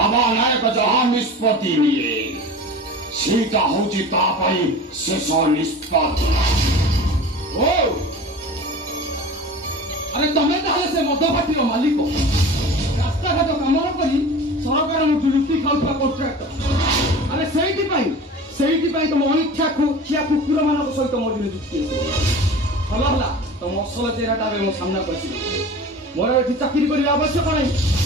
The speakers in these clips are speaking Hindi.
बाबा नायक जहाँ निष्पत्ति निये सीता होची तापाई शेष निष्पत्ति ओ अरे तमे ताहले से मदपाटी मालिक रास्ता घाट काम न करी सरकार लुटी खाऊा कन्ट्राक्टर अरे से तुम अनिच्छा खिया कुकुर मान सहित मोर दिन जुक्ति भल है तुम असल चेहराटा मो सामना कर मोर ये चाकरी करने आवश्यक नहीं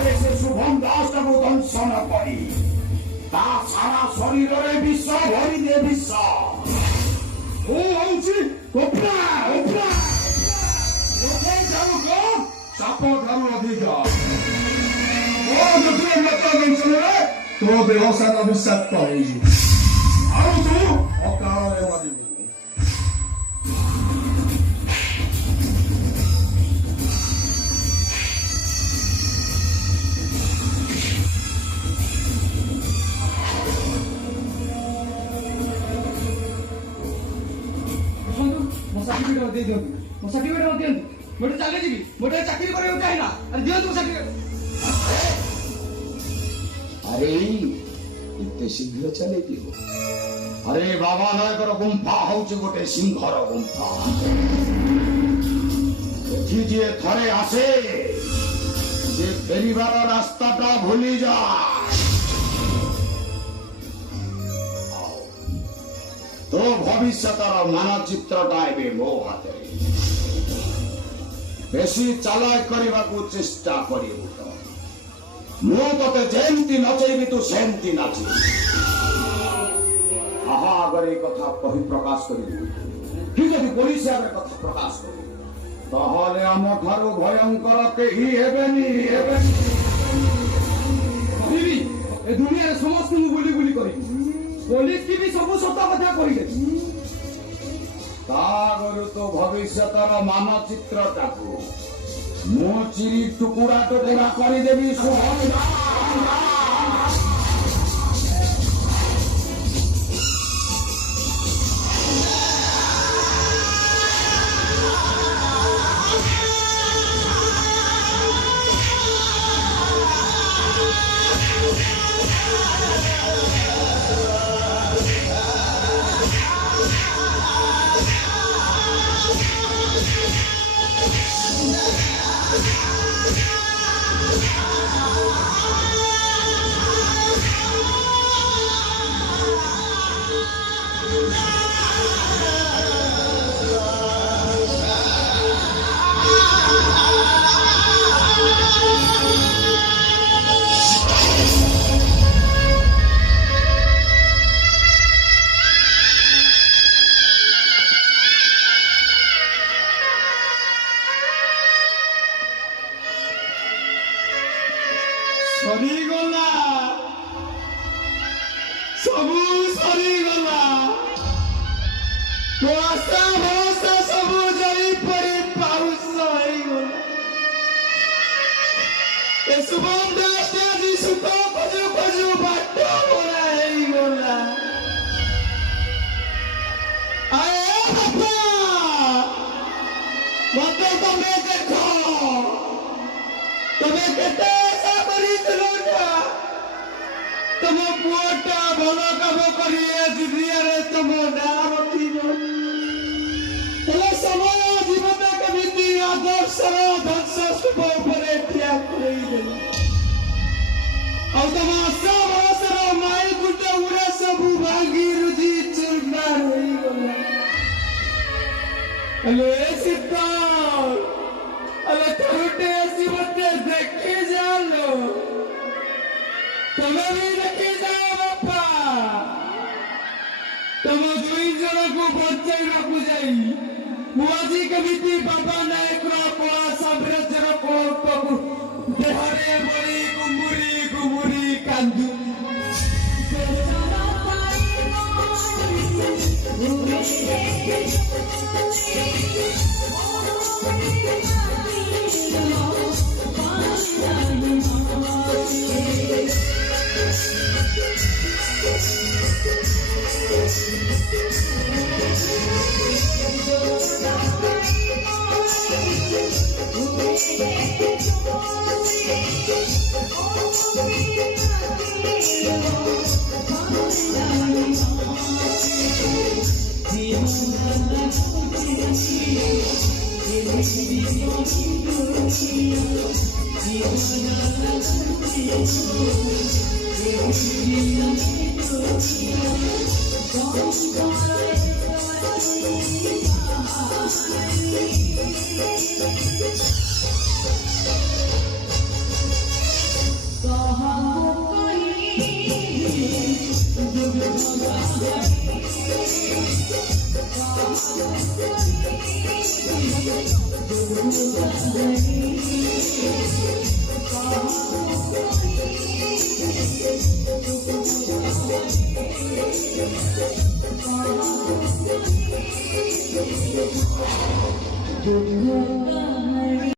अरे से शुभम दास को दंशन करी ता सारा शरीर रे विष भरी दे विष ओ हउची कोपरा कोपरा लोके जाऊ को साप ठारू अधिक ओ दुटे मत दंशन रे तो बेहोसा का विषाक्त होई आउ तू अकाल रे मरिबू सर्टिफिकेट चले जी मोटे चाकरी कर दिखाँ सर्टिफिकेट अरे इतने शीघ्र चले दियो अरे बाबा नायकर गुंफा होचे गोटे सिंहर गुंफा एठी जे थरे आसे जे फेरिबार रास्ताटा भूली जा तो भविष्यतर मानचित्रटा एबे मो हाथे बेसी चालाक करने चेष्टा करिबु तो मु तते जेंती नचेबी तू सेंती नाची आहा अगर ये कथा कही प्रकाश करिबु कि जदि पुलिस आगे कथा प्रकाश करिबु ताहले आम ठारू भयंकर केही हेबेनी कहिबी ए दुनिया रे समस्त मु गुली गुली करिबी पुलिस की भी सब सत कथा कहिदे तागरु तो भविष्यतर मानचित्रटाकू मु चिरी टुकुड़ा टुकुड़ा करदेवी शुभम सरीगला सबू सरीगला तो आशा भरोसा सबू जई पड़ी पाउस होइगला ए शुभम दास जी सुतो खोजू खोजू बाटो मोरा हेइगला आए बापा मते तमे देखो तमे केते तुम पुआटा भल काम कर तुम नाम समय जीवन कमी आदर्शर ध्वंस शुभ ठिया तुम आशा भरोसर माई गुट उड़ा सब भांगी रुझी चूरमार हो सीता थोड़े मत देखी जालो तुम भी देखी जाओ बापा तुम दुई जन को बचाइबा जाई मुआजी कमिटी बाबा नायक कला साम्राज्यर कल्पकु देहरे बड़ी गुमुरी गुमुरी कांदु Good